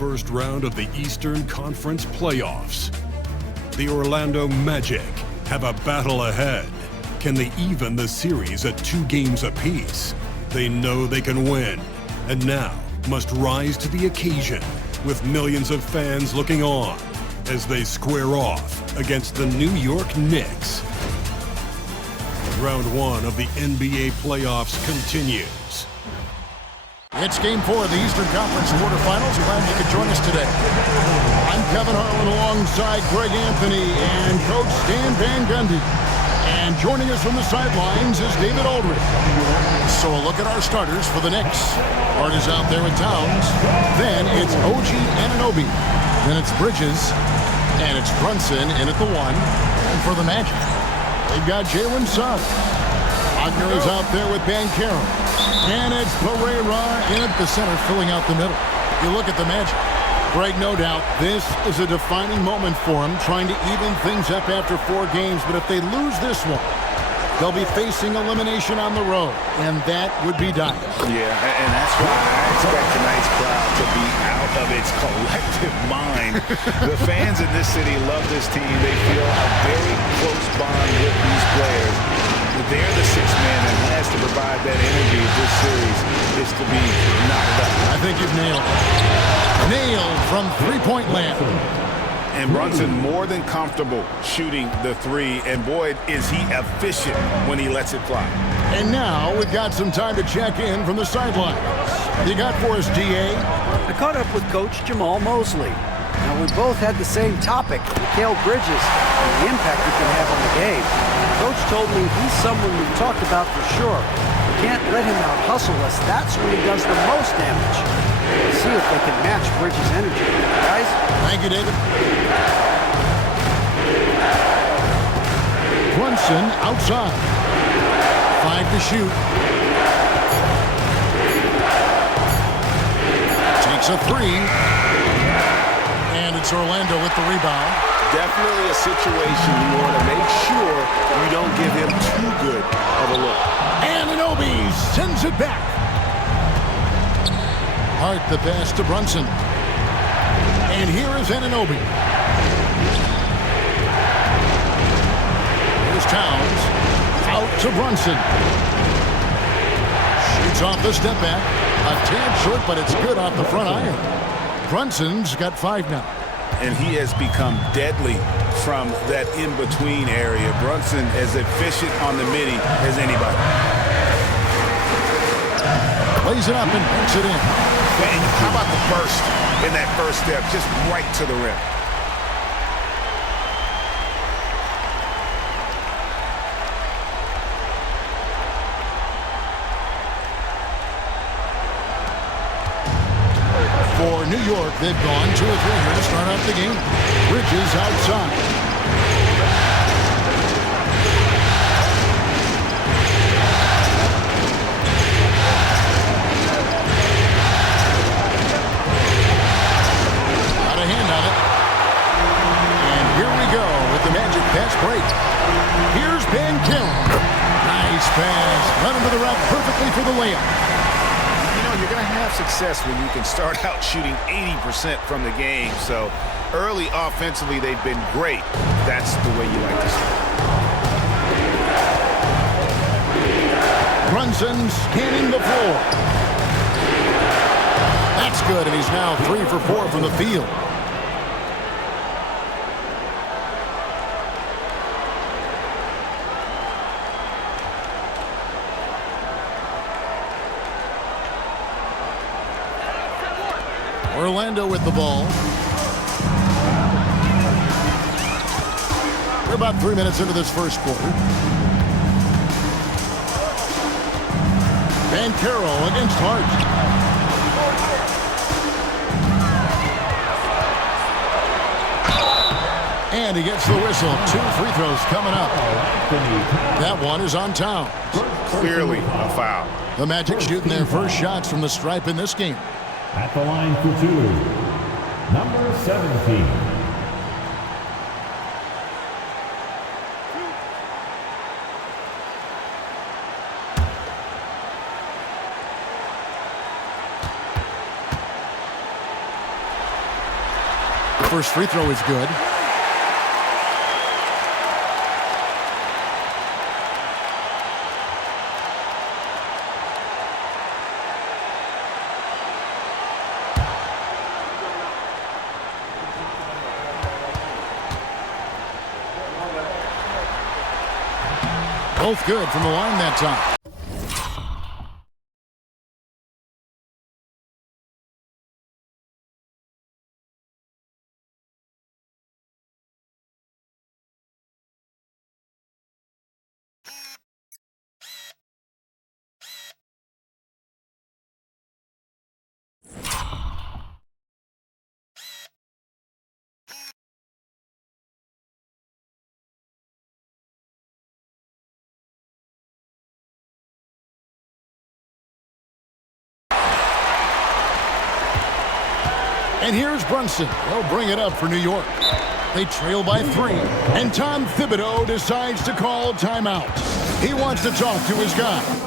first round of the Eastern Conference playoffs. The Orlando Magic have a battle ahead. Can they even the series at 2 games apiece? They know they can win, and now must rise to the occasion with millions of fans looking on as they square off against the New York Knicks. Round 1 of the NBA playoffs continues. It's Game 4 of the Eastern Conference quarterfinals. Glad you could join us today. I'm Kevin Harlan alongside Greg Anthony and Coach Stan Van Gundy. And joining us from the sidelines is David Aldridge. So a look at our starters for the Knicks. Hart is out there with Towns. Then it's OG Anunoby. Then it's Bridges. And it's Brunson in at the 1. And for the Magic, they've got Jalen Suggs. Wagner is out there with Banchero. And it's Pereira in at the center, filling out the middle. You look at the Magic. Greg, no doubt, this is a defining moment for them, trying to even things up after 4 games. But if they lose this one, they'll be facing elimination on the road, and that would be dire. Yeah, and that's why I expect tonight's crowd to be out of its collective mind. The fans in this city love this team. They feel a very close bond with these players. They're the 6th man and has to provide that energy if this series is to be knocked up. I think you've nailed it. Nailed from three-point land. And Brunson more than comfortable shooting the 3, and boy, is he efficient when he lets it fly. And now we've got some time to check in from the sidelines. You got for us, DA? I caught up with Coach Jamal Mosley. Now, we both had the same topic, Mikal Bridges, and the impact he can have on the game. Coach told me he's someone we've talked about for sure. We can't let him out-hustle us. That's when he does the most damage. Let's see if they can match Bridges' energy. Guys? Thank you, David. Brunson outside. 5 to shoot. Takes a 3. And it's Orlando with the rebound. Definitely a situation you want to make sure you don't give him too good of a look. Anunoby sends it back. Hart the pass to Brunson. And here is Anunoby. Here's Towns. Out to Brunson. Shoots off the step back. A tad short, but it's good off the front iron. Brunson's got 5 now. And he has become deadly from that in-between area. Brunson as efficient on the midi as anybody. Plays it up and puts it in. And how about the burst in that first step, just right to the rim. For New York, they've gone 2 or 3 here to start out the game. Bridges outside. Got a hand on it. And here we go with the Magic pass break. Here's Banchero. Nice pass. Run into the rack perfectly for the layup. You're going to have success when you can start out shooting 80% from the game. So early offensively, they've been great. That's the way you like to start. Brunson scanning the floor. That's good, and he's now 3 for 4 from the field. Orlando with the ball. We're about 3 minutes into this first quarter. Banchero against Hart. And he gets the whistle. 2 free throws coming up. That one is on Towns. Clearly a foul. The Magic shooting their first shots from the stripe in this game. At the line for 2, number 17. First free throw is good. Both good from the line that time. And here's Brunson. They'll bring it up for New York. They trail by 3. And Tom Thibodeau decides to call timeout. He wants to talk to his guy.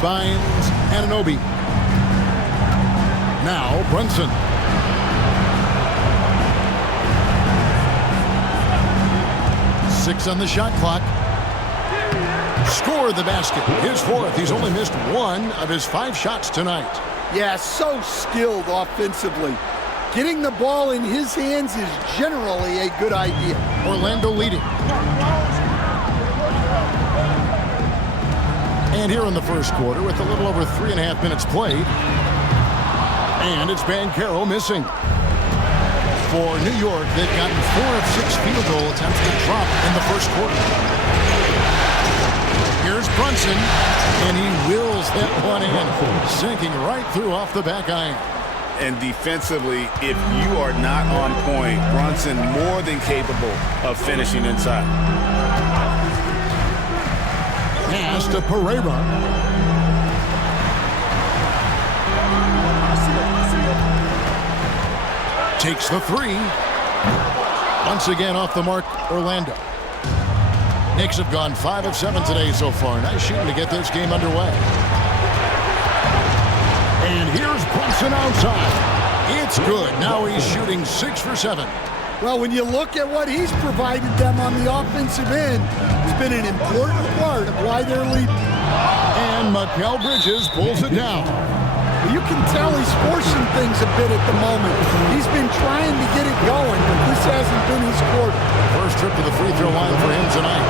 Finds Anunoby. Now Brunson. Six on the shot clock. Scored the basket. His 4th. He's only missed 1 of his 5 shots tonight. Yeah, so skilled offensively. Getting the ball in his hands is generally a good idea. Orlando leading. And here in the first quarter with a little over 3.5 minutes played. And it's Banchero missing. For New York, they've gotten 4 of 6 field goal attempts to drop in the first quarter. Here's Brunson, and he wills that one in, sinking right through off the back iron. And defensively, if you are not on point, Brunson more than capable of finishing inside. Pass to Pereira. Takes the 3. Once again off the mark, Orlando. Knicks have gone 5 of 7 today so far. Nice shooting to get this game underway. And here's Brunson outside. It's good. Now he's shooting 6 for 7. Well, when you look at what he's provided them on the offensive end, it's been an important part of why they're leading. And Mikal Bridges pulls it down. You can tell he's forcing things a bit at the moment. He's been trying to get it going, but this hasn't been his quarter. First trip to the free throw line for him tonight.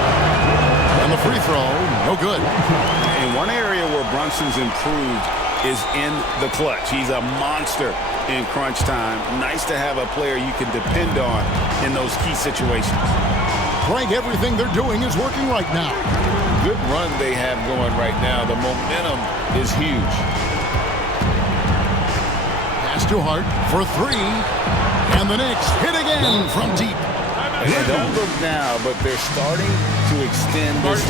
And the free throw, no good. And one area where Brunson's improved is in the clutch. He's a monster in crunch time. Nice to have a player you can depend on in those key situations. Frank, everything they're doing is working right now. Good run they have going right now. The momentum is huge. to Hart for three. And the Knicks hit again from deep. They don't look now, but they're starting to extend this.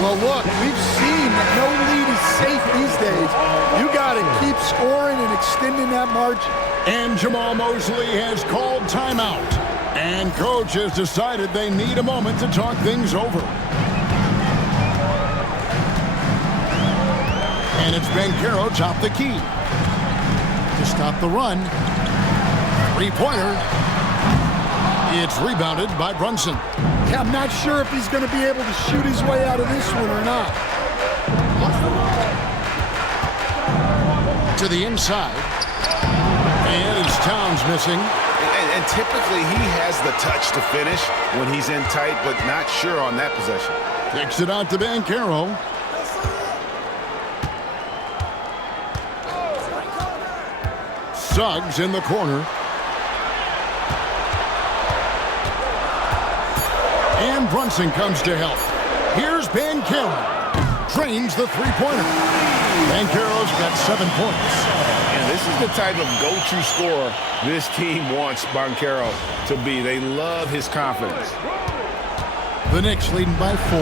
Well, look, we've seen that no lead is safe these days. You got to keep scoring and extending that margin. And Jamal Mosley has called timeout. And coach has decided they need a moment to talk things over. And it's Banchero top the key to stop the run. Three-pointer. It's rebounded by Brunson. Yeah, I'm not sure if he's going to be able to shoot his way out of this one or not. To the inside. And it's Towns missing. And typically he has the touch to finish when he's in tight, but not sure on that possession. Kicks it out to Banchero. Suggs in the corner. And Brunson comes to help. Here's Banchero. Drains the three-pointer. Banchero's got 7 points. And this is the type of go-to scorer this team wants Banchero to be. They love his confidence. The Knicks leading by 4.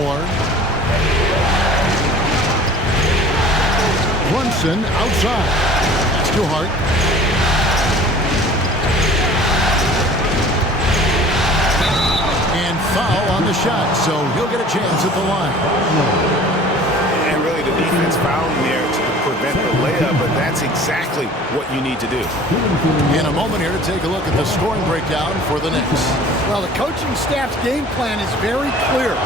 Brunson outside. That's to Hart. And foul on the shot, so he'll get a chance at the line. And really the defense fouled him there to prevent the layup, but that's exactly what you need to do. In a moment here to take a look at the scoring breakdown for the Knicks. Well, the coaching staff's game plan is very clear.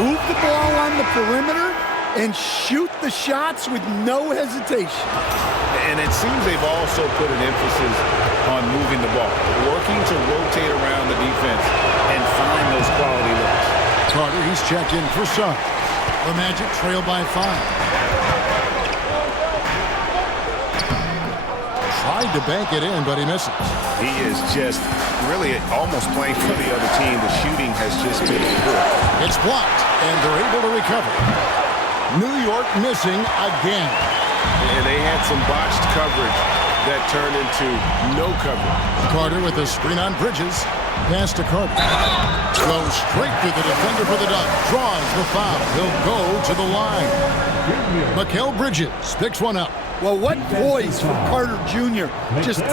Move the ball on the perimeter and shoot the shots with no hesitation. And it seems they've also put an emphasis on moving the ball, working to rotate around the defense and find those quality looks. Carter, he's checked in for Suggs. The Magic trail by 5. Tried to bank it in, but he misses. He is just really almost playing for the other team. The shooting has just been poor. It's blocked, and they're able to recover. New York missing again. And they had some botched coverage that turned into no coverage. Carter with a screen on Bridges. Pass to Carter. Goes straight to the defender for the dunk. Draws the foul. He'll go to the line. Mikal Bridges picks one up. Well, what poise from Carter Jr. Just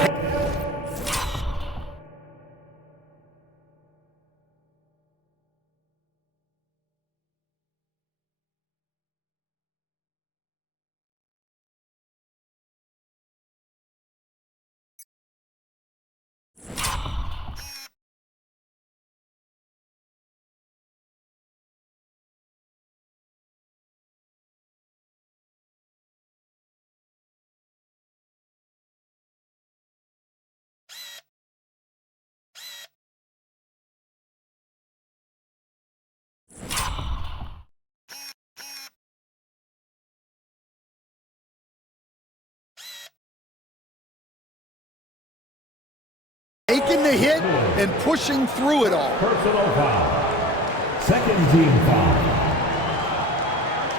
taking the hit and pushing through it all. Personal foul. Second team foul.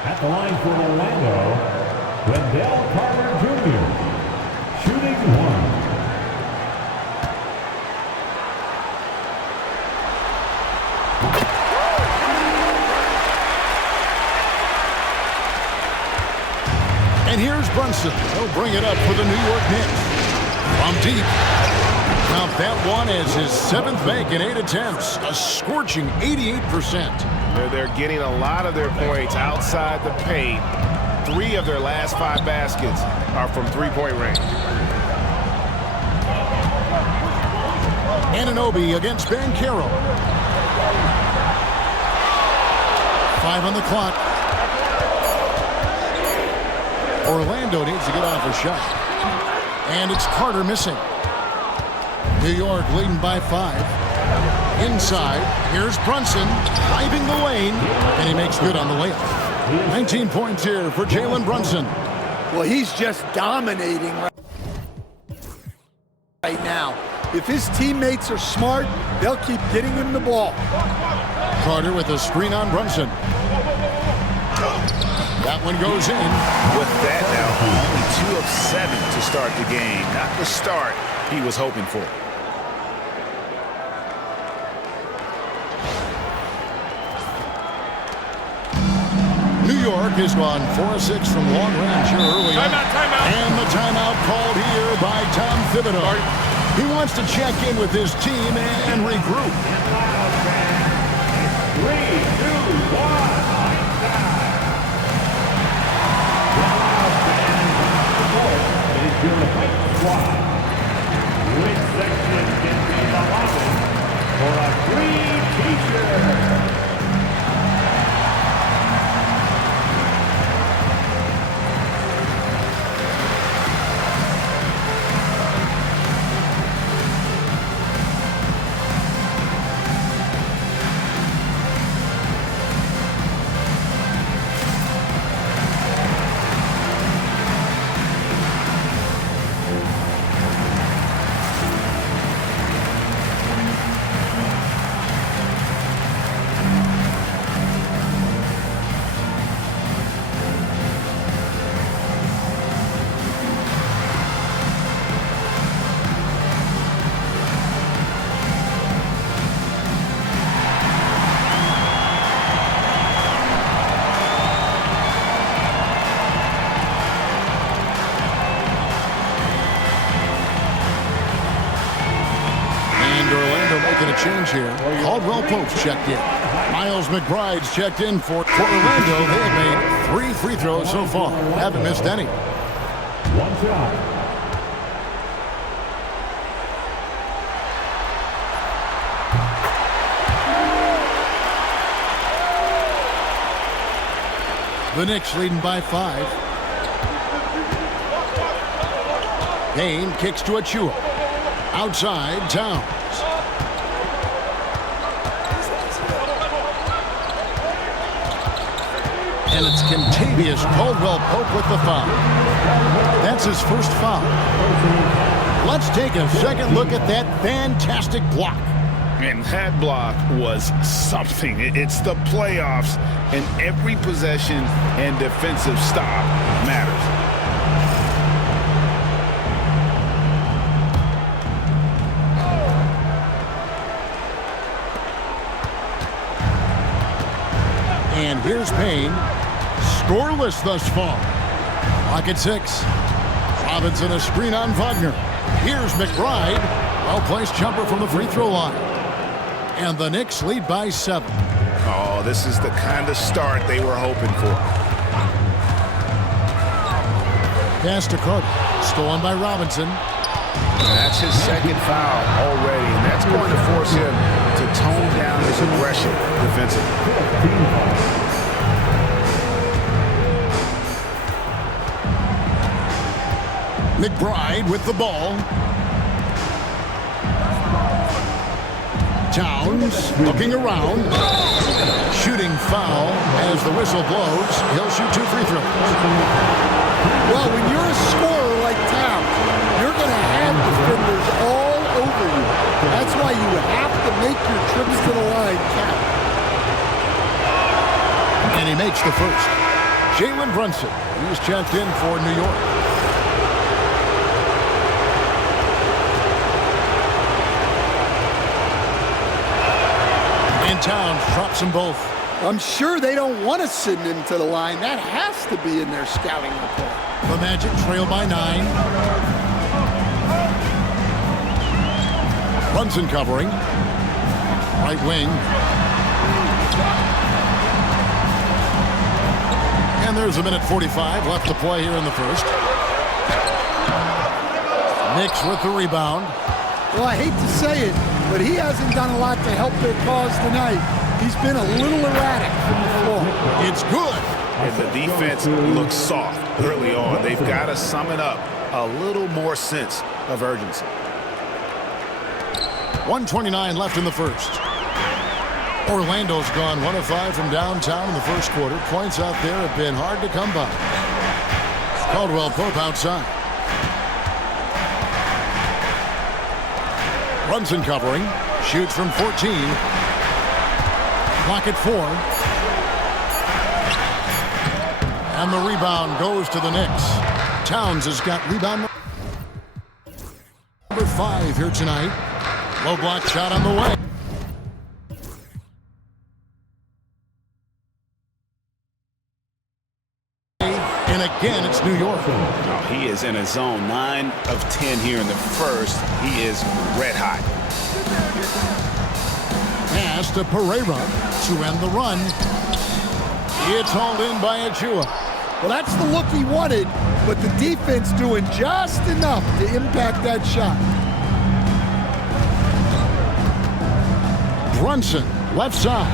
At the line for Orlando, Wendell Carter Jr. Shooting 1. And here's Brunson. He'll bring it up for the New York Knicks. From deep. Count that one as his 7th make in 8 attempts. A scorching 88%. They're getting a lot of their points outside the paint. 3 of their last 5 baskets are from three-point range. Anunoby against Banchero. 5 on the clock. Orlando needs to get off a shot. And it's Carter missing. New York leading by 5. Inside, here's Brunson driving the lane, and he makes good on the layup. 19 points here for Jalen Brunson. Well, he's just dominating right now. If his teammates are smart, they'll keep getting him the ball. Carter with a screen on Brunson. That one goes in. With that now, only 2 of 7 to start the game. Not the start he was hoping for. New York has gone 4 of 6 from long range here early on. Timeout. And the timeout called here by Tom Thibodeau. He wants to check in with his team and regroup. 3, 2, 1. Is your white squad. Which section can be the lobby for a free t-shirt? Change here. Caldwell Pope's checked in. Miles McBride's checked in for Orlando. They have made 3 free throws so far. Haven't missed any. 1 shot. The Knicks leading by 5. Kane kicks to Achua. Outside, Towns. And it's contagious. Caldwell Pope with the foul. That's his first foul. Let's take a second look at that fantastic block. And that block was something. It's the playoffs, and every possession and defensive stop matters. And here's Payne. Scoreless thus far. Clock at 6. Robinson a screen on Wagner. Here's McBride. Well-placed jumper from the free throw line. And the Knicks lead by 7. Oh, this is the kind of start they were hoping for. Pass to Carter. Stolen by Robinson. That's his second foul already, and that's going to force him to tone down his aggression defensively. McBride with the ball. Towns looking around. Shooting foul as the whistle blows. He'll shoot 2 free throws. Well, when you're a scorer like Towns, you're going to have defenders all over you. That's why you have to make your trips to the line count. And he makes the first. Jalen Brunson, he's checked in for New York. And Towns drops them both. I'm sure they don't want to send him to the line. That has to be in their scouting report. The Magic trail by 9. Brunson covering. Right wing. And there's a minute 45 left to play here in the first. Knicks with the rebound. Well, I hate to say it, but he hasn't done a lot to help their cause tonight. He's been a little erratic from the floor. It's good. And the defense looks soft early on. They've got to sum it up. A little more sense of urgency. 1:29 left in the first. Orlando's gone 1 of 5 from downtown in the first quarter. Points out there have been hard to come by. Caldwell Pope outside. Brunson covering. Shoots from 14. Clock at 4. And the rebound goes to the Knicks. Towns has got rebound number 5 here tonight. Low block shot on the way. And again, it's New York. Oh, he is in a zone. 9 of 10 here in the first. He is red hot. Pass to Pereira to end the run. It's hauled in by Achua. Well, that's the look he wanted, but the defense doing just enough to impact that shot. Brunson, left side.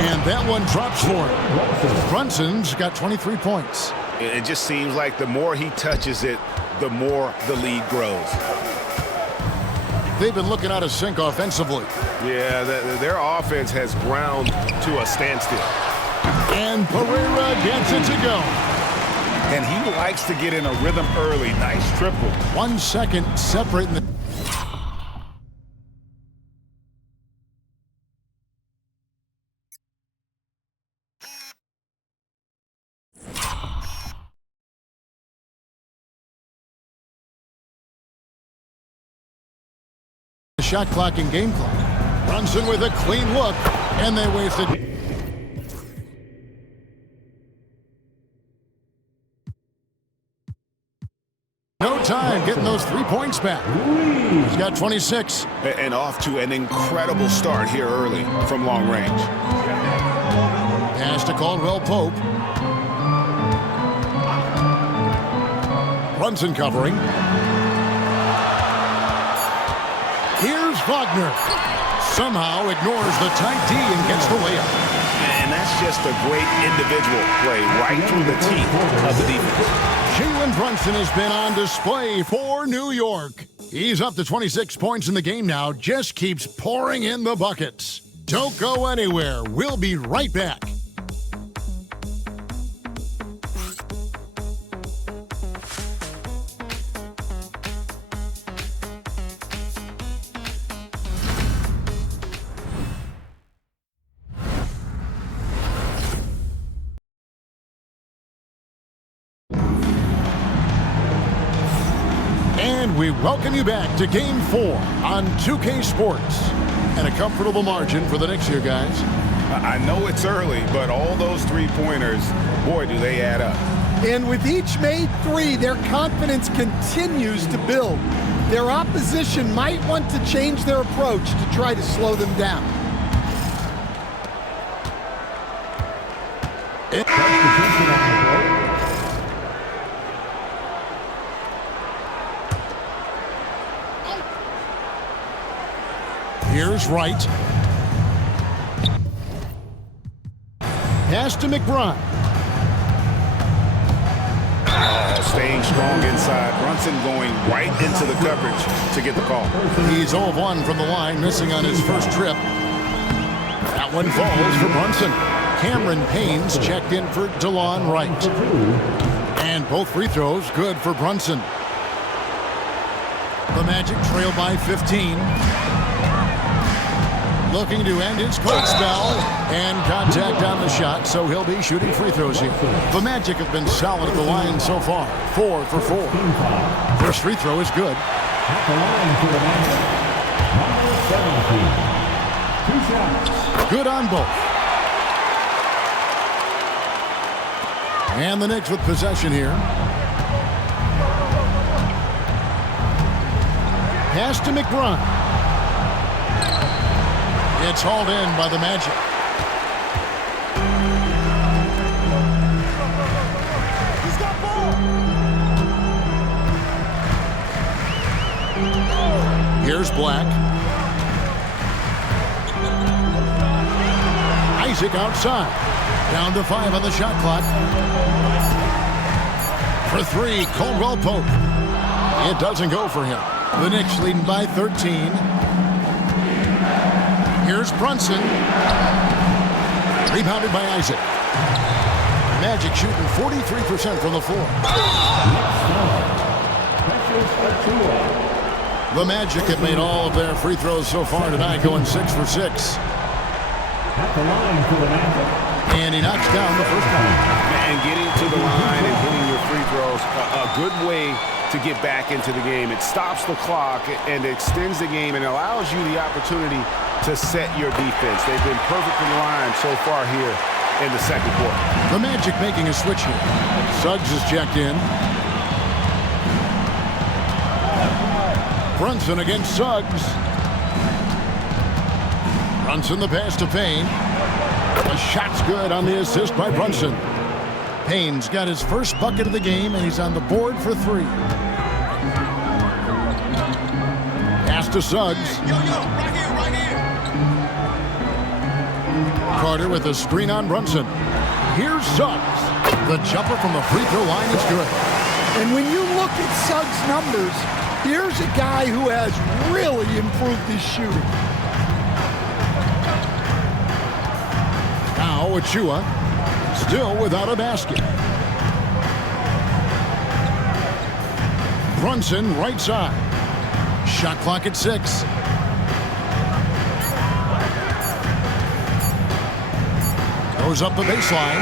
And that one drops for him. Brunson's got 23 points. It just seems like the more he touches it, the more the lead grows. They've been looking out of sync offensively. Yeah, their offense has ground to a standstill. And Pereira gets it to go. And he likes to get in a rhythm early. Nice triple. 1 second separating the... shot clock and game clock. Brunson with a clean look, and they wasted. No time getting those 3 points back. He's got 26. And off to an incredible start here early from long range. Pass to Caldwell Pope. Brunson covering. Here's Wagner. Somehow ignores the tight D and gets the layup. And that's just a great individual play right through the teeth of the defense. Jalen Brunson has been on display for New York. He's up to 26 points in the game now. Just keeps pouring in the buckets. Don't go anywhere. We'll be right back. And we welcome you back to Game 4 on 2K Sports. And a comfortable margin for the Knicks here, guys. I know it's early, but all those three-pointers, boy, do they add up. And with each made 3, their confidence continues to build. Their opposition might want to change their approach to try to slow them down. Here's Wright. Pass to McBride. Staying strong inside. Brunson going right into the coverage to get the call. He's 0 of 1 from the line, missing on his first trip. That one falls for Brunson. Cameron Payne's checked in for DeLon Wright. And both free throws good for Brunson. The Magic trail by 15. Looking to end his cold spell, and contact on the shot, so he'll be shooting free throws here. The Magic have been solid at the line so far, 4 for 4. First free throw is good. At the line for the Magic, number 17. 2 shots. Good on both. And the Knicks with possession here. Pass to McBride. It's hauled in by the Magic. He's got ball. Here's Black. Isaac outside. Down to 5 on the shot clock. For 3, Caldwell Pope. It doesn't go for him. The Knicks leading by 13. Here's Brunson. Rebounded by Isaac. Magic shooting 43% from the floor. The Magic have made all of their free throws so far tonight, going 6 for 6. At the line for the Magic. And he knocks down the first one. And getting to the line and hitting your free throws, a good way to get back into the game. It stops the clock and extends the game and allows you the opportunity to set your defense. They've been perfectly lined so far here in the second quarter. The Magic making a switch here. Suggs is checked in. Brunson against Suggs. Brunson the pass to Payne. A shot's good on the assist by Brunson. Payne's got his first bucket of the game, and he's on the board for 3. Pass to Suggs. Right here. Carter with a screen on Brunson. Here's Suggs. The jumper from the free throw line is good. And when you look at Suggs' numbers, here's a guy who has really improved his shooting. Now Achua, still without a basket. Brunson right side. Shot clock at 6. Goes up the baseline.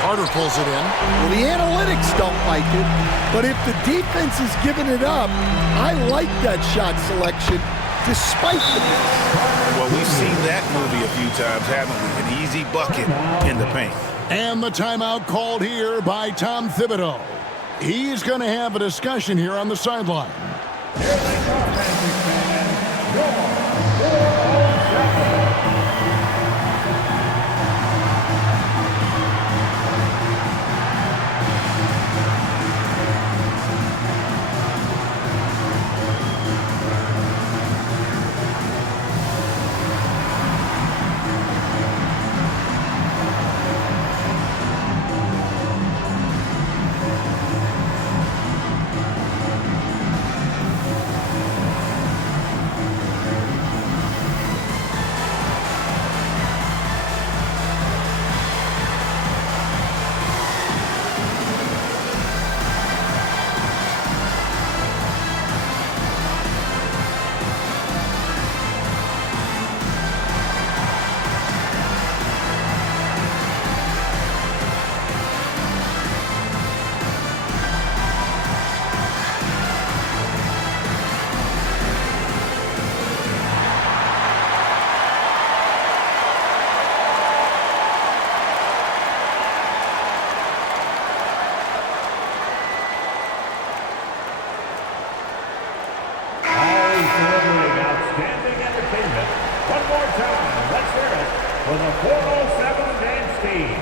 Carter pulls it in. Well, the analytics don't like it, but if the defense is giving it up, I like that shot selection despite the miss. Well, we've seen that movie a few times, haven't we? An easy bucket in the paint. And the timeout called here by Tom Thibodeau. He's going to have a discussion here on the sideline. For the 407 dance team.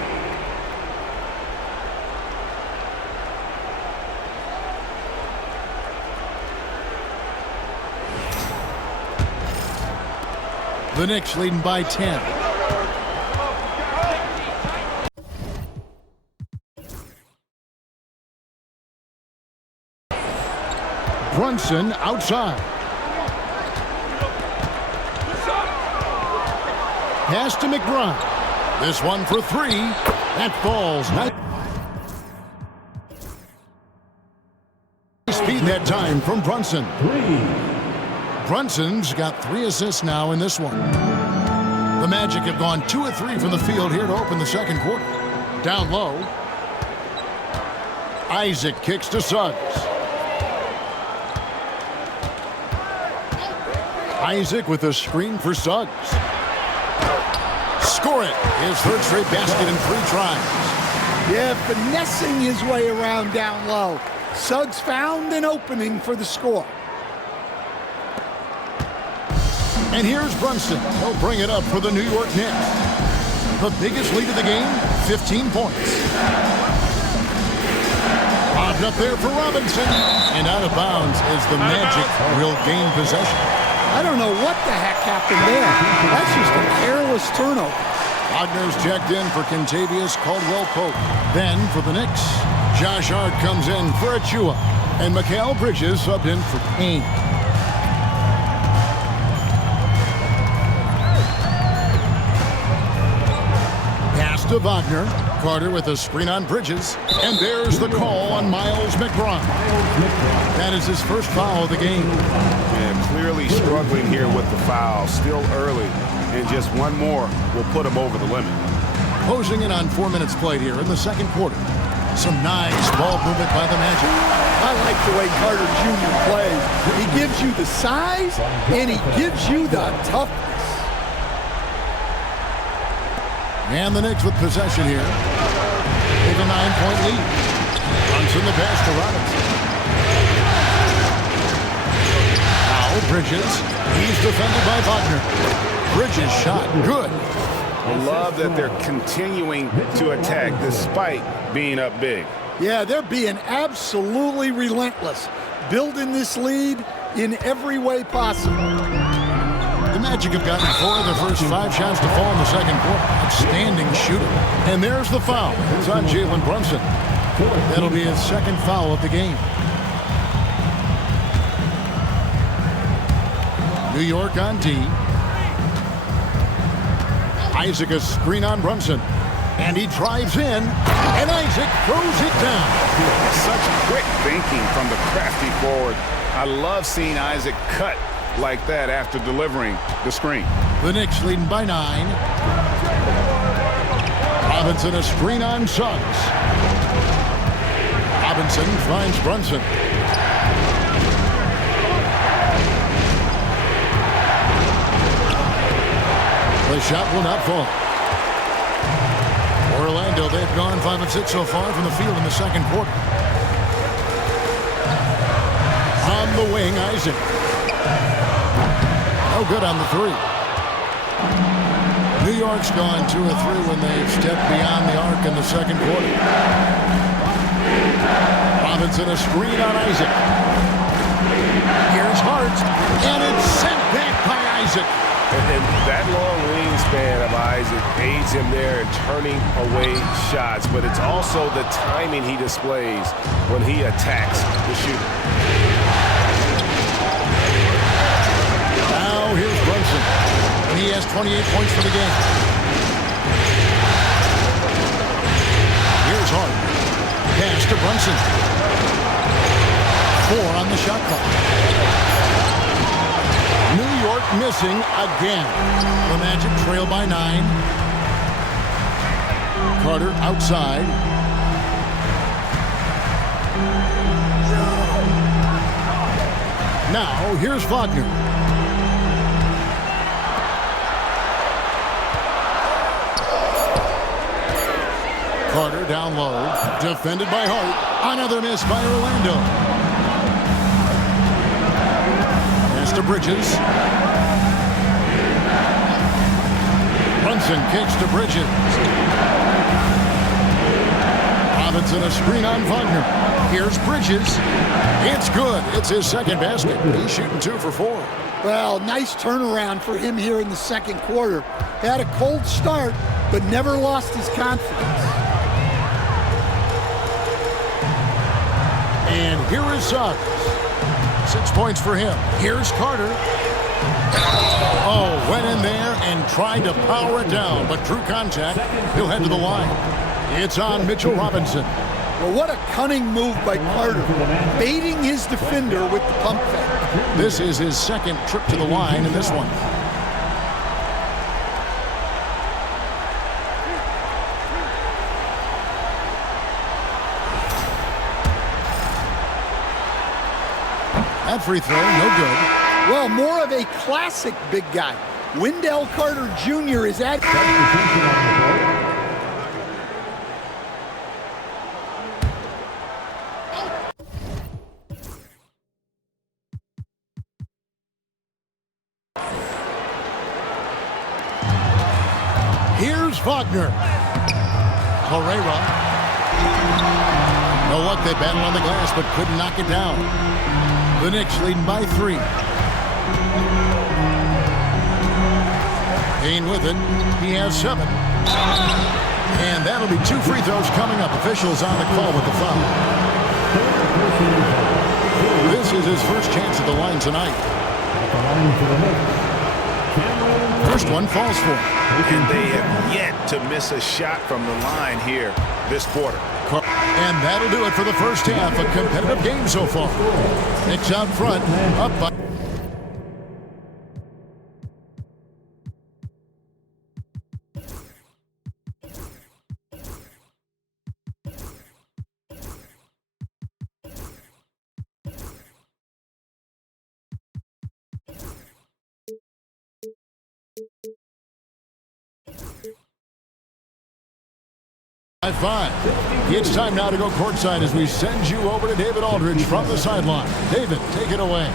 The Knicks leading by 10. Brunson outside. Pass to McBride. This one for 3. That falls. Nice speed that time from Brunson. Brunson's got 3 assists now in this one. The Magic have gone 2 of 3 from the field here to open the second quarter. Down low. Isaac kicks to Suggs. Isaac with a screen for Suggs. Score it. His third straight basket in 3 tries. Yeah, finessing his way around down low. Suggs found an opening for the score. And here's Brunson. He'll bring it up for the New York Knicks. The biggest lead of the game, 15 points. Lobbed up there for Robinson. And out of bounds as the Magic will gain possession. I don't know what the heck happened there. That's just a careless turnover. Wagner's checked in for Kentavious Caldwell-Pope. Then for the Knicks, Josh Hart comes in for Achua. And Mikal Bridges subbed in for Payne. Pass to Wagner. Carter with a screen on Bridges. And there's the call on Miles McBride. That is his first foul of the game. Yeah, clearly struggling here with the foul. Still early. And just one more will put him over the limit. Closing in on 4 minutes played here in the second quarter. Some nice ball movement by the Magic. I like the way Carter Jr. plays. He gives you the size, and he gives you the toughness. And the Knicks with possession here. With a 9-point lead. Brunson the pass to Robinson. Now Bridges. He's defended by Wagner. Bridges shot good. I love that they're continuing to attack despite being up big. Yeah, they're being absolutely relentless, building this lead in every way possible. The Magic have gotten 4 of their first 5 shots to fall in the second quarter. Outstanding shooter. And there's the foul. It's on Jalen Brunson. That'll be his second foul of the game. New York on D. Isaac a screen on Brunson. And he drives in. And Isaac throws it down. Such quick thinking from the crafty forward. I love seeing Isaac cut like that after delivering the screen. The Knicks leading by 9. Robinson a screen on Suggs. Robinson finds Brunson. The shot will not fall. Orlando, they've gone 5 of 6 so far from the field in the second quarter. On the wing, Isaac. No good on the 3. New York's gone 2 of 3 when they've stepped beyond the arc in the second quarter. Robinson a screen on Isaac. Here's Hart, and it's sent back by Isaac. And that long wingspan of Isaac aids him there in turning away shots, but it's also the timing he displays when he attacks the shooter. Now here's Brunson. He has 28 points for the game. Here's Hart. Pass to Brunson. 4 on the shot clock. New York missing again. The Magic trail by 9. Carter outside. Now here's Wagner. Carter down low. Defended by Hart. Another miss by Orlando. To Bridges. Brunson kicks to Bridges. Robinson a screen on Wagner. Here's Bridges. It's good. It's his second basket. He's shooting 2 for 4. Well, nice turnaround for him here in the second quarter. Had a cold start, but never lost his confidence. And here is Suggs. 6 points for him. Here's Carter. Oh, went in there and tried to power it down, but drew contact. He'll head to the line. It's on Mitchell Robinson. Well, what a cunning move by Carter, baiting his defender with the pump fake. This is his second trip to the line in this one. That free throw, no good. Well, more of a classic big guy. Wendell Carter Jr. is at... Here's Wagner. Herrera. No luck, they battled on the glass, but couldn't knock it down. The Knicks leading by 3. Payne with it. He has 7. And that'll be 2 free throws coming up. Officials on the call with the foul. This is his first chance at the line tonight. First one falls for him. And they have yet to miss a shot from the line here this quarter. And that'll do it for the first half. A competitive game so far. Knicks out front, up by... Five. It's time now to go courtside as we send you over to David Aldridge from the sideline. David, take it away.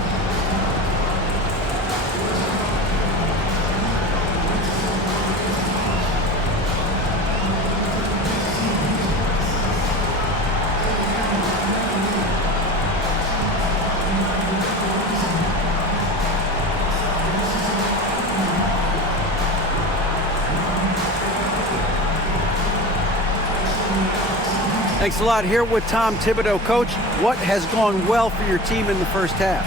Thanks a lot. Here with Tom Thibodeau. Coach, what has gone well for your team in the first half?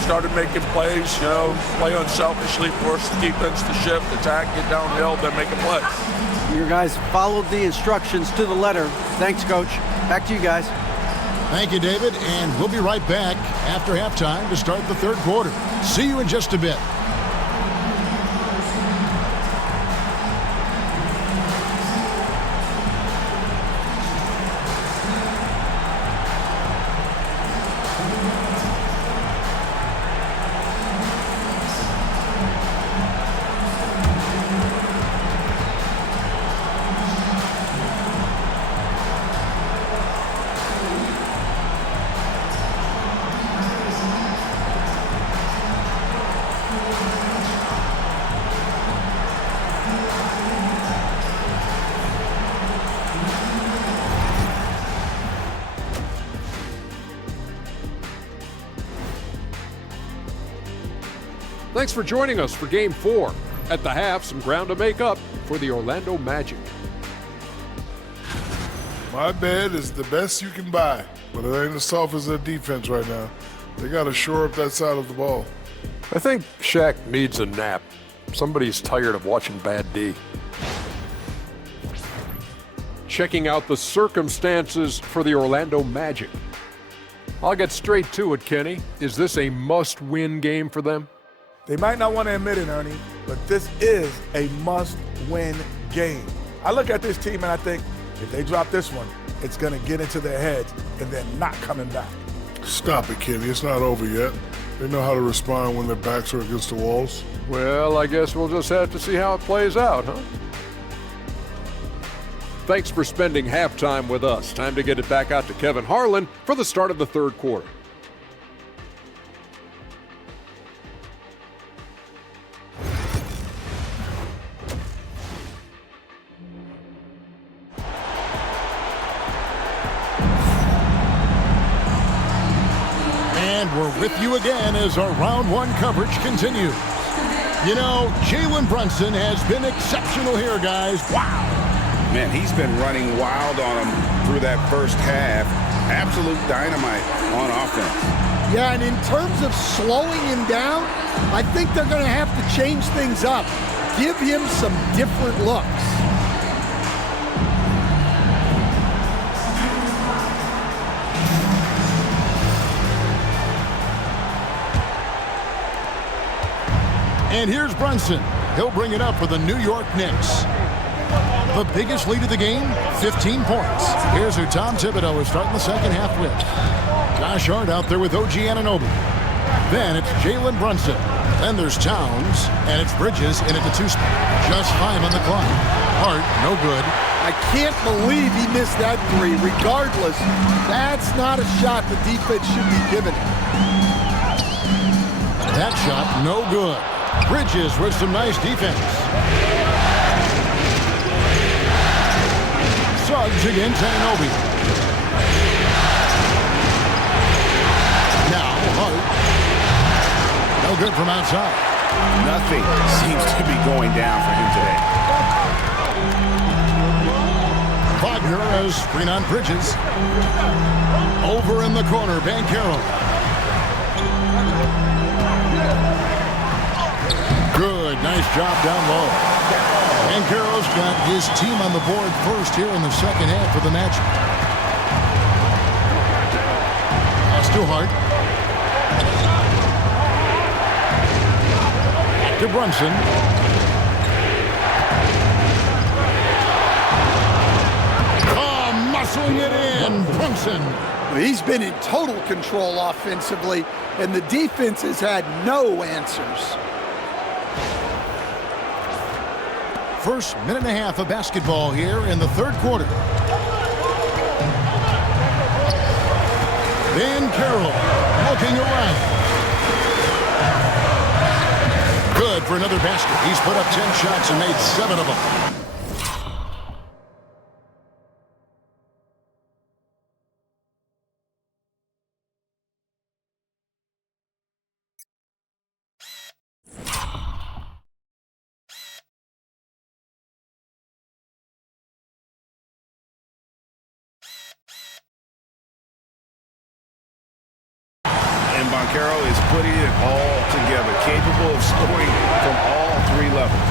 Started making plays, play unselfishly, force the defense to shift, attack, get downhill, then make a play. Your guys followed the instructions to the letter. Thanks, Coach. Back to you guys. Thank you, David, and we'll be right back after halftime to start the third quarter. See you in just a bit. Thanks for joining us for Game 4. At the half, some ground to make up for the Orlando Magic. My bed is the best you can buy, but it ain't as soft as their defense right now. They got to shore up that side of the ball. I think Shaq needs a nap. Somebody's tired of watching bad D. Checking out the circumstances for the Orlando Magic. I'll get straight to it, Kenny. Is this a must-win game for them? They might not want to admit it, Ernie, but this is a must-win game. I look at this team and I think if they drop this one, it's going to get into their heads and they're not coming back. Stop it, Kenny. It's not over yet. They know how to respond when their backs are against the walls. Well, I guess we'll just have to see how it plays out, huh? Thanks for spending halftime with us. Time to get it back out to Kevin Harlan for the start of the third quarter. We're with you again as our round one coverage continues. You know, Jalen Brunson has been exceptional here, guys. Wow. Man, he's been running wild on him through that first half. Absolute dynamite on offense. Yeah, and in terms of slowing him down, I think they're going to have to change things up. Give him some different looks. And here's Brunson. He'll bring it up for the New York Knicks. The biggest lead of the game, 15 points. Here's who Tom Thibodeau is starting the second half with. Josh Hart out there with OG Anunoby. Then it's Jalen Brunson. Then there's Towns, and it's Bridges in at the 2 spot. Just 5 on the clock. Hart, no good. I can't believe he missed that 3. Regardless, that's not a shot the defense should be giving. That shot, no good. Bridges with some nice defense. Suggs against Anunoby. Now Hart. No good from outside. Nothing seems to be going down for him today. Wagner has screen on Bridges. Over in the corner, Banchero. job down low. Banchero's got his team on the board first here in the second half for the Magic. Pass to Hart. Back to Brunson. Muscling it in, Brunson. He's been in total control offensively, and the defense has had no answers. First minute and a half of basketball here in the third quarter. Banchero looking around. Good for another basket. He's put up 10 shots and made 7 of them. And Banchero is putting it all together, capable of scoring from all 3 levels.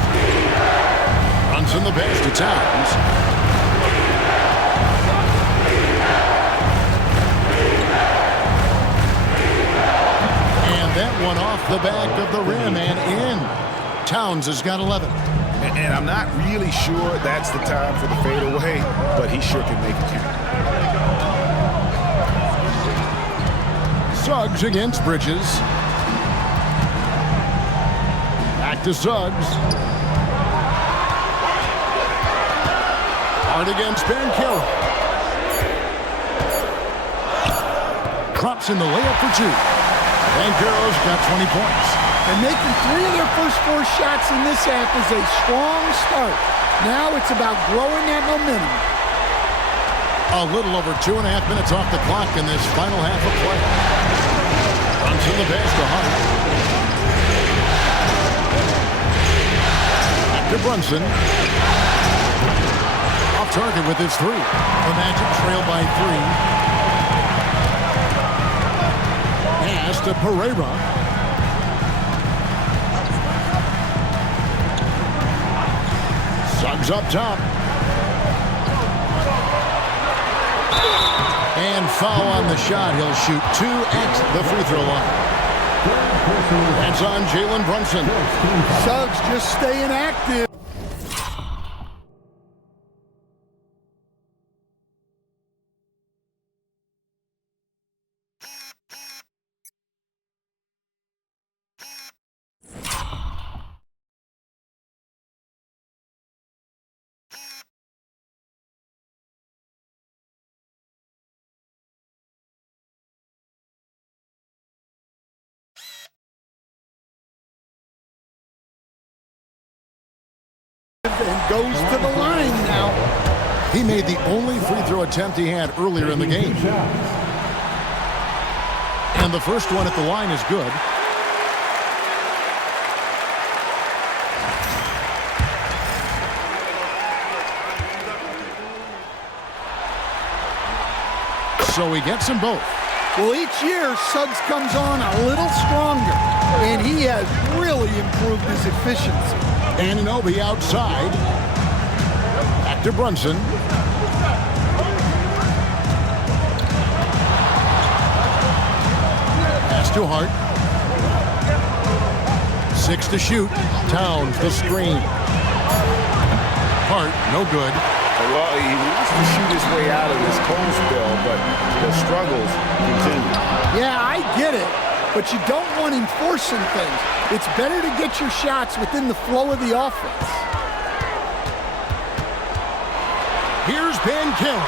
Runs in the pass to Towns. And that one off the back of the rim and in. Towns has got 11. And I'm not really sure that's the time for the fadeaway, but he sure can make it count. Suggs against Bridges. Back to Suggs. Hard against Banchero. Drops in the layup for 2. Banchero's got 20 points. And making 3 of their first 4 shots in this half is a strong start. Now it's about growing that momentum. A little over 2.5 minutes off the clock in this final half of play. Runs in the pass to Hart. Back to Brunson. Off target with his 3. The Magic trail by 3. Pass to Pereira. Suggs up top. And foul on the shot. He'll shoot 2 at the free throw line. That's on Jalen Brunson. Suggs just staying active. And goes to the line now. He made the only free throw attempt he had earlier in the game. And the first one at the line is good. So he gets them both. Well, each year, Suggs comes on a little stronger, and he has really improved his efficiency. Anunoby outside. Back to Brunson. Pass to Hart. 6 to shoot. Towns the screen. Hart, no good. Well, he wants to shoot his way out of this cold spell, but the struggles continue. Yeah, I get it, but you don't want him forcing things. It's better to get your shots within the flow of the offense. Here's Banchero.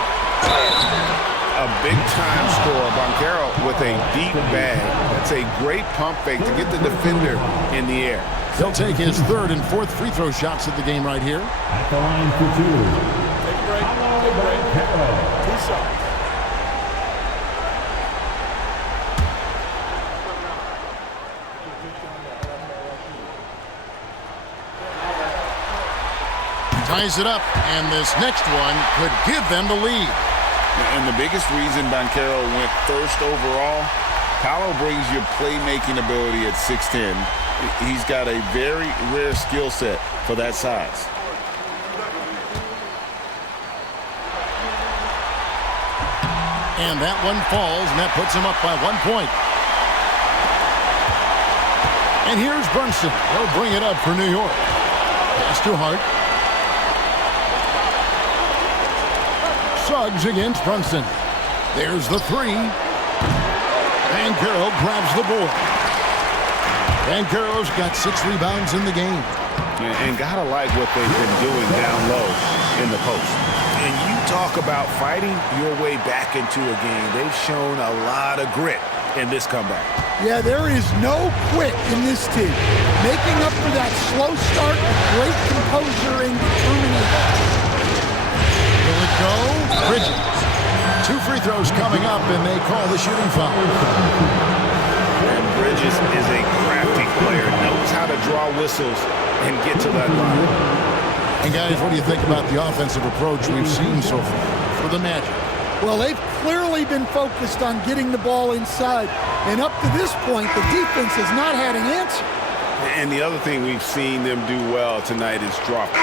A big-time score. Banchero with a deep bag. That's a great pump fake to get the defender in the air. He'll take his 3rd and 4th free throw shots of the game right here. At the line for 2. Take a break. Peace out. Ties it up, and this next one could give them the lead. And the biggest reason Banchero went first overall, Paolo brings you playmaking ability at 6'10". He's got a very rare skill set for that size. And that one falls, and that puts him up by 1 point. And here's Brunson. He'll bring it up for New York. Pass to Hart. Suggs against Brunson. There's the three. Banchero grabs the board. Banchero's got 6 rebounds in the game. And gotta like what they've been doing down low in the post. And you talk about fighting your way back into a game. They've shown a lot of grit in this comeback. Yeah, there is no quit in this team. Making up for that slow start with great composure and determination. Will it go? Bridges. 2 free throws coming up, and they call the shooting foul. And Bridges is a crafty player, knows how to draw whistles and get to that line. And guys, what do you think about the offensive approach we've seen so far for the Magic? Well, they've clearly been focused on getting the ball inside. And up to this point, the defense has not had an answer. And the other thing we've seen them do well tonight is drop.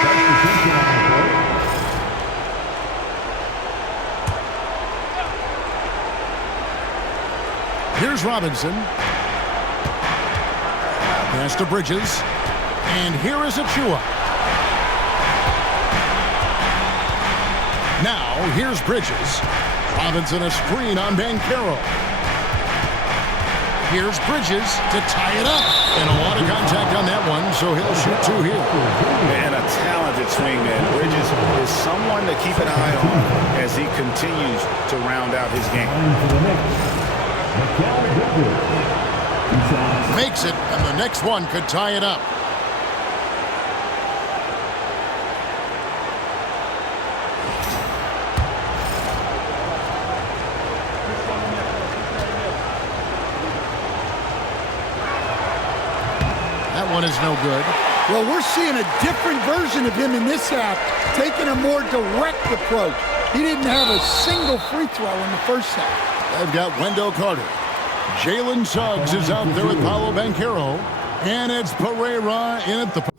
Here's Robinson. Pass to Bridges. And here is Achua. Now, here's Bridges. Robinson a screen on Banchero. Here's Bridges to tie it up. And a lot of contact on that one, so he'll shoot 2 here. And a talented swingman. Bridges is someone to keep an eye on as he continues to round out his game. Makes it, and the next one could tie it up. That one is no good. Well, we're seeing a different version of him in this half, taking a more direct approach. He didn't have a single free throw in the first half. They've got Wendell Carter. Jalen Suggs is out there with Paolo Banchero. And it's Pereira in at the...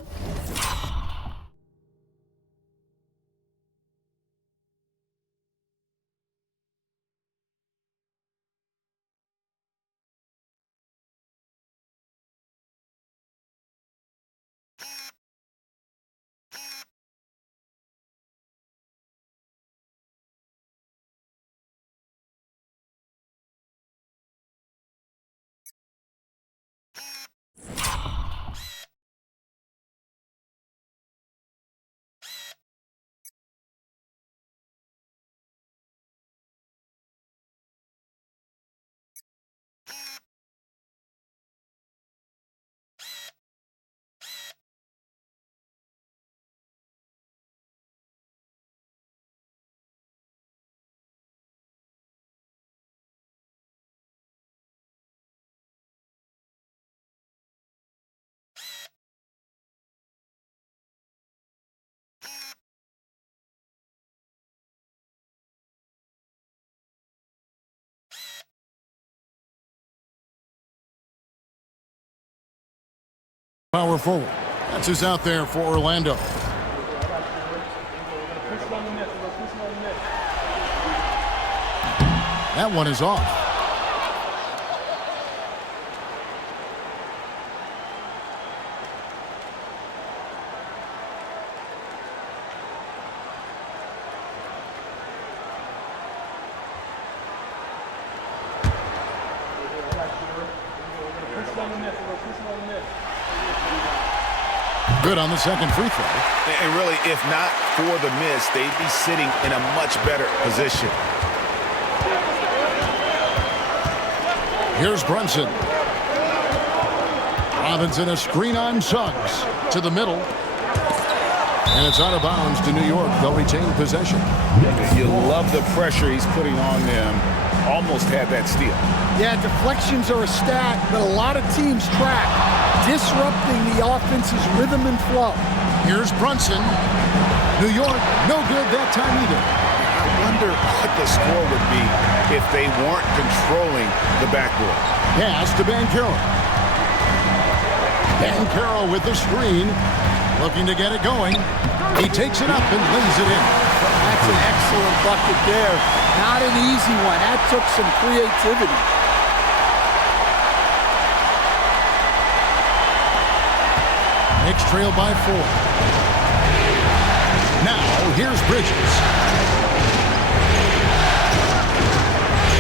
Power forward. That's who's out there for Orlando. That one is off. Good on the second free throw. And really, if not for the miss, they'd be sitting in a much better position. Here's Brunson. Robinson a screen on Suggs to the middle. And it's out of bounds to New York. They'll retain possession. You love the pressure he's putting on them. Almost had that steal. Yeah, deflections are a stat that a lot of teams track, disrupting the offense's rhythm and flow. Here's Brunson. New York, no good that time either. I wonder what the score would be if they weren't controlling the backboard. Pass to Banchero. Banchero with the screen. Looking to get it going. He takes it up and lays it in. That's an excellent bucket there. Not an easy one. That took some creativity. Knicks trail by 4. Now, here's Bridges.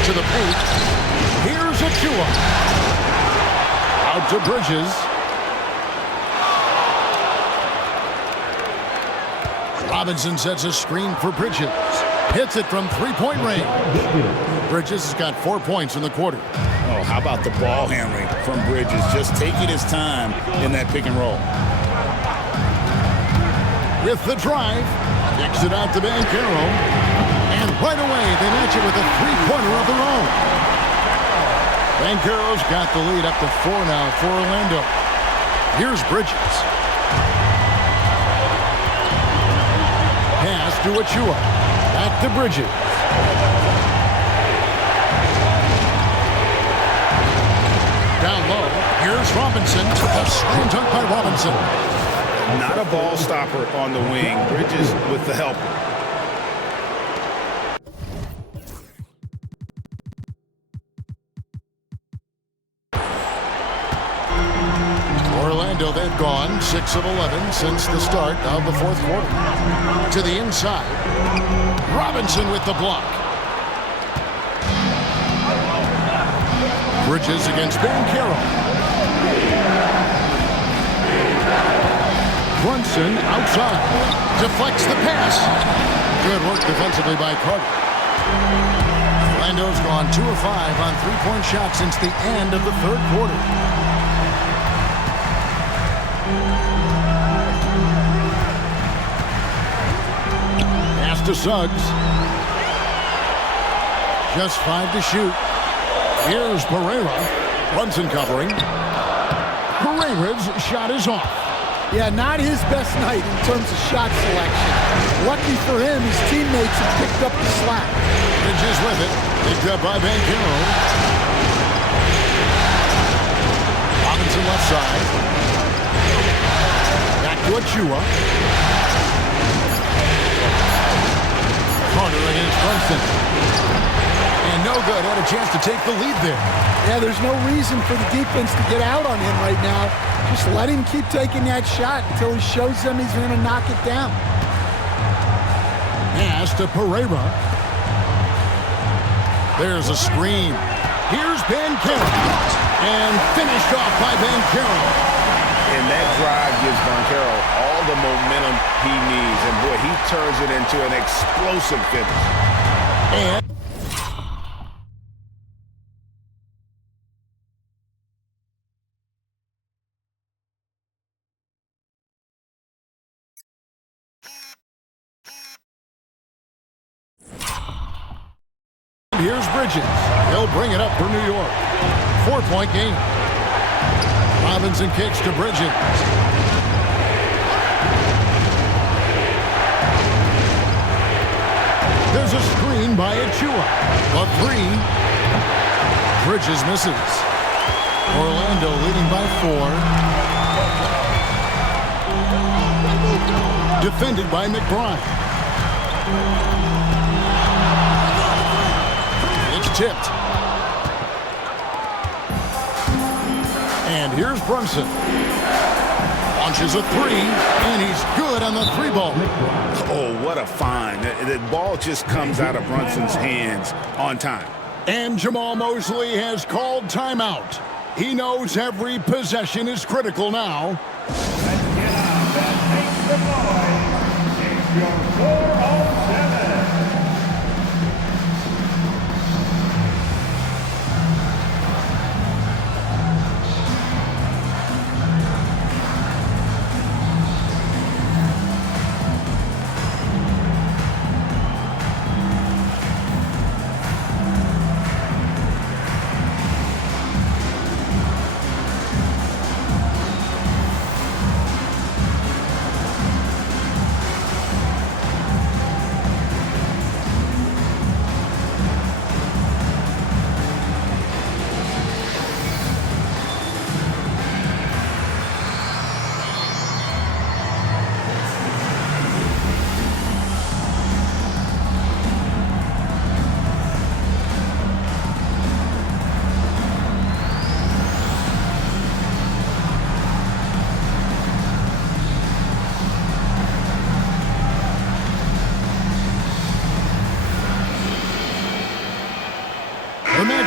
To the paint. Here's Achua. Out to Bridges. Robinson sets a screen for Bridges. Hits it from three-point range. Bridges has got 4 points in the quarter. Oh, how about the ball handling from Bridges? Just taking his time in that pick and roll. With the drive, kicks it out to Banchero. And right away, they match it with a three-pointer of their own. Banchero's got the lead up to 4 now for Orlando. Here's Bridges. Pass to Achua. Back to Bridges. Down low. Here's Robinson. A slam dunk by Robinson. Not a ball stopper on the wing. Bridges with the help. Orlando, they've gone 6 of 11 since the start of the fourth quarter. To the inside. Robinson with the block. Bridges against Banchero. Brunson outside. Deflects the pass. Good work defensively by Carter. Orlando's gone 2 of 5 on three-point shots since the end of the third quarter. Pass to Suggs. Just 5 to shoot. Here's Pereira. Brunson covering. Pereira's shot is off. Yeah, not his best night in terms of shot selection. Lucky for him, his teammates have picked up the slack. Bridges with it. Picked up by Banchero. Robinson left side. Back to Achua. Carter against Brunson. And no good. Had a chance to take the lead there. Yeah, there's no reason for the defense to get out on him right now. Just let him keep taking that shot until he shows them he's going to knock it down. Pass to Pereira. There's a screen. Here's Banchero. And finished off by Banchero. And that drive gives Banchero all the momentum he needs. And boy, he turns it into an explosive finish. And here's Bridges. He'll bring it up for New York. 4-point game. Robinson kicks to Bridges. There's a screen by Achua. A 3. Bridges misses. Orlando leading by 4. Defended by McBride. Tipped. And here's Brunson. Launches a 3, and he's good on the 3 ball. Oh, what a find. The ball just comes out of Brunson's hands on time. And Jamal Mosley has called timeout. He knows every possession is critical now. Let's get out and make the noise. It's your 407.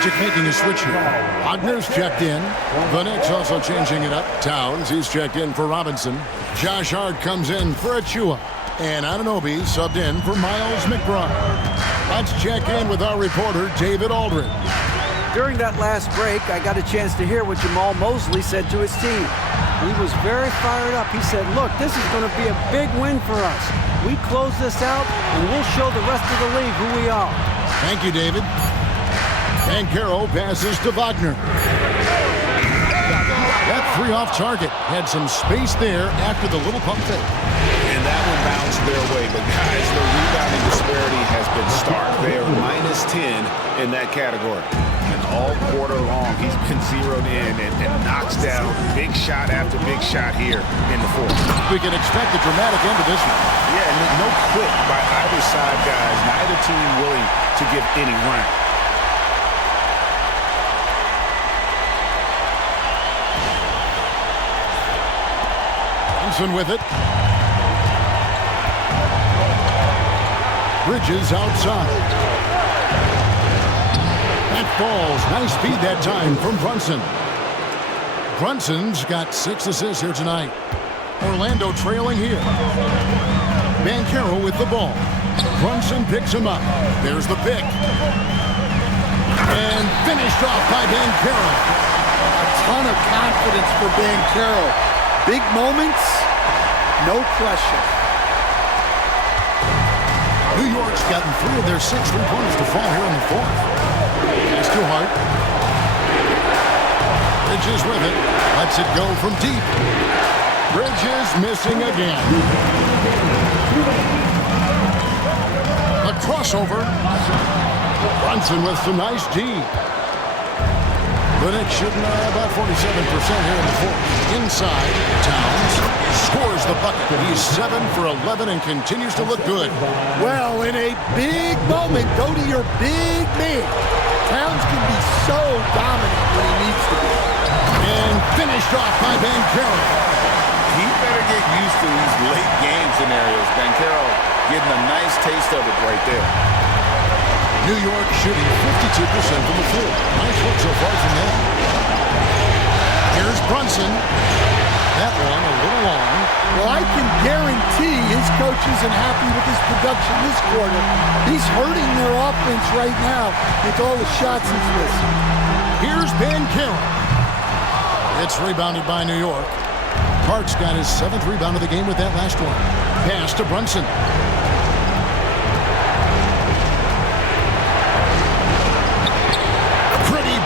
Magic making a switch here. Wagner's checked in. The Knicks also changing it up. Towns, he's checked in for Robinson. Josh Hart comes in for Achua. And Anunoby subbed in for Miles McBride. Let's check in with our reporter, David Aldridge. During that last break, I got a chance to hear what Jamal Mosley said to his team. He was very fired up. He said, look, this is going to be a big win for us. We close this out, and we'll show the rest of the league who we are. Thank you, David. Banchero passes to Wagner. That three off target had some space there after the little pump fake. And that one bounced their way. But guys, the rebounding disparity has been stark. They are -10 in that category. And all quarter long, he's been zeroed in and knocks down big shot after big shot here in the fourth. We can expect a dramatic end to this one. Yeah, no quit by either side, guys. Neither team willing to give any ground. Brunson with it. Bridges outside. That falls. Nice feed that time from Brunson. Brunson's got 6 assists here tonight. Orlando trailing here. Banchero with the ball. Brunson picks him up. There's the pick. And finished off by Banchero. A ton of confidence for Banchero. Big moments, no pressure. New York's gotten 3 of their 6 3-pointers to fall here in the fourth. Pass to Hart. Bridges with it. Lets it go from deep. Bridges missing again. A crossover. Brunson with some nice D. The Knicks shooting about 47% here in the fourth. Inside, Towns scores the bucket. He's 7 for 11 and continues to look good. Well, in a big moment, go to your big man. Towns can be so dominant when he needs to be. And finished off by Banchero. He better get used to these late game scenarios. Banchero getting a nice taste of it right there. New York shooting 52% from the floor. Nice work so far from them. Here's Brunson. That one a little long. Well, I can guarantee his coach isn't happy with his production this quarter. He's hurting their offense right now with all the shots he's missing. Here's Banchero. It's rebounded by New York. Hart's got his 7th rebound of the game with that last one. Pass to Brunson.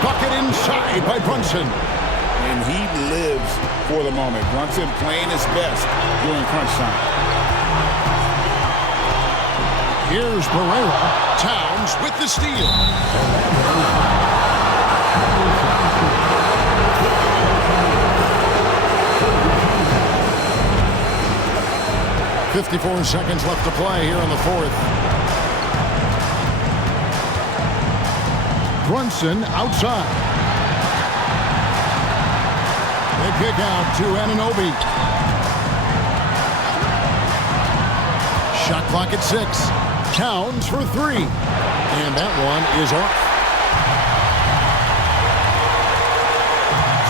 Bucket inside by Brunson. And he lives for the moment. Brunson playing his best during crunch time. Here's Barrera. Towns with the steal. 54 seconds left to play here in the fourth. Brunson outside. They kick out to Anunoby. Shot clock at 6. Towns for 3. And that one is off.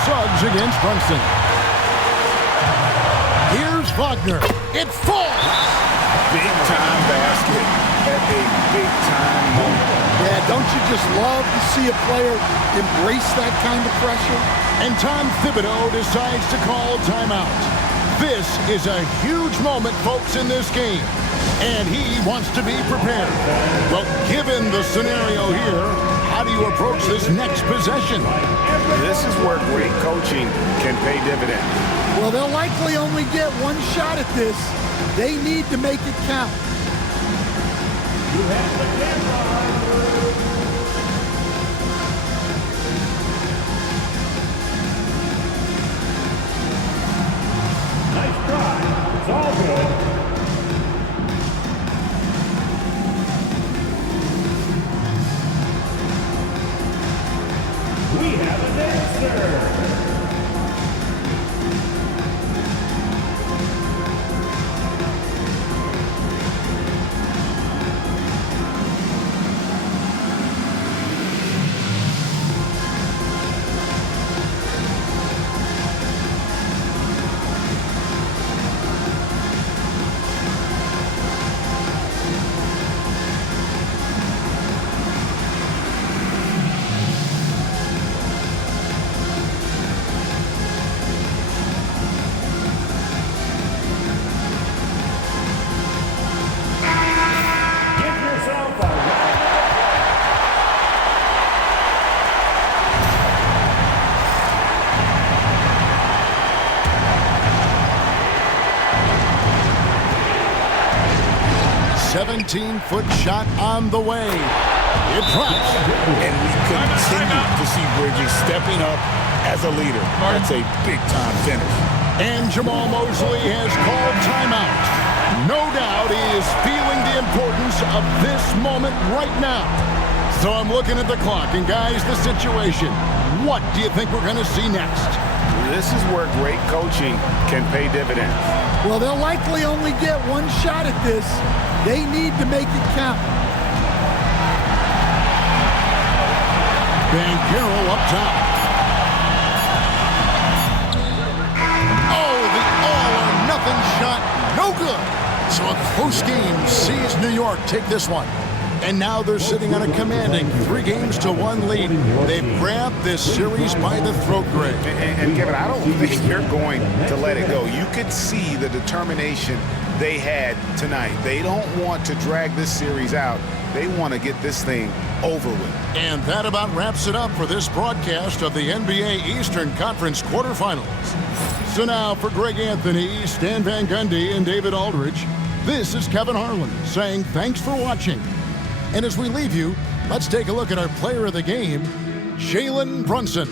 Suggs against Brunson. Here's Wagner. It falls. Big time basket at a big time moment. Yeah, don't you just love to see a player embrace that kind of pressure? And Tom Thibodeau decides to call timeout. This is a huge moment, folks, in this game. And he wants to be prepared. Well, given the scenario here, how do you approach this next possession? This is where great coaching can pay dividends. Well, they'll likely only get one shot at this. They need to make it count. You have the camera. Nice try. It's all good. We have an answer. 17-foot shot on the way. It drops. And we continue to see Bridges stepping up as a leader. That's a big-time finish. And Jamal Mosley has called timeout. No doubt he is feeling the importance of this moment right now. So I'm looking at the clock, and guys, the situation. What do you think we're going to see next? This is where great coaching can pay dividends. Well, they'll likely only get one shot at this. They need to make it count. Banchero up top. Oh, the all-or-nothing shot. No good. So a close game sees New York take this one. And now they're sitting on a commanding 3-1 lead. They've grabbed this series by the throat, Greg. And Kevin, I don't think they're going to let it go. You could see the determination they had tonight. They don't want to drag this series out. They want to get this thing over with. And that about wraps it up for this broadcast of the NBA Eastern Conference quarterfinals. So now for Greg Anthony, Stan Van Gundy, and David Aldridge, this is Kevin Harlan saying thanks for watching. And as we leave you, let's take a look at our player of the game, Jalen Brunson.